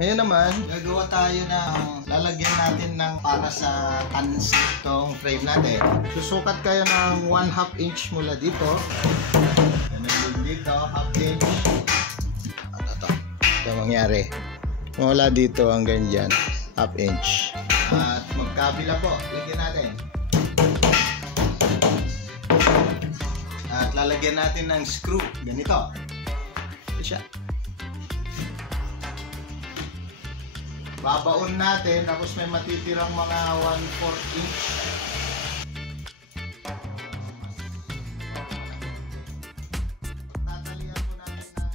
Ngayon naman, gagawa tayo ng lalagyan natin ng para sa tansi itong frame natin. Susukat kayo ng 1/2 inch mula dito. Ganun din dito, 1/2 inch. Ano to? Ito mangyari. Mula dito hanggang dyan, 1/2 inch. At magkabila po, lagyan natin. At lalagyan natin ng screw. Ganito. Ito siya. Babaon natin, tapos may matitirang mga 1/4 inch. Tatalian po natin ng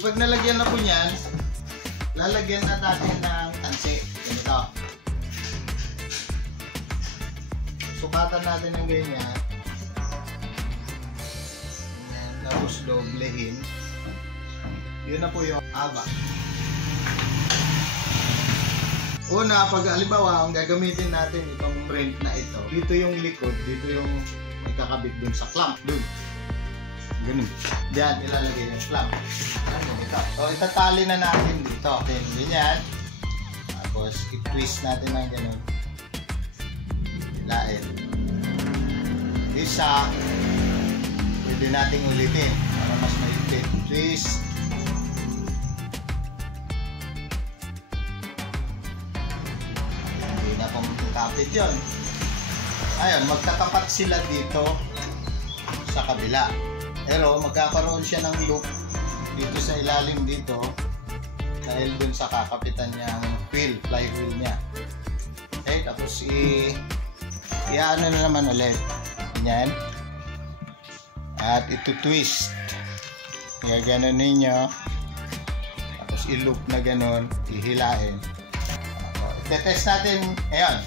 pag nalagyan na po niyan, lalagyan na natin ng tansi. Ganito. Sukatan natin ng ganyan. Tapos doblehin. Yun na po yung haba. Una, pag halimbawa, ang gagamitin natin itong print na ito, dito yung likod, dito yung ikakabit dun sa clamp. Dun. Ganun. Diyan, ilalagay yung clamp. So, itatali na natin dito. Then, ganyan. Tapos, i-twist natin ng ganun. Hilain. Isa. Pwede natin ulitin para mas maigpit. Twist. Hindi na pong kapit yun. Ayun, magtatapat sila dito sa kabila. Pero magkakaroon siya ng loop dito sa ilalim dito dahil dun sa kakapitan niyang wheel, flywheel niya. Okay, tapos i-ano na naman ulit. Ganyan. At ito-twist. Kaya ganun ninyo. Tapos i-loop na ganun, ihilain. I-test natin, ayan.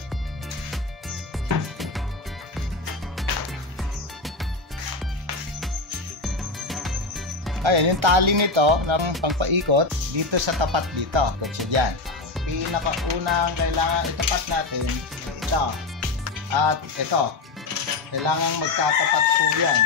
Ayan, yung tali nito ng pangpaikot dito sa tapat dito. Ikot siya dyan. Pinakaunang kailangan itapat natin ito. At ito. Kailangan magkatapat po yan.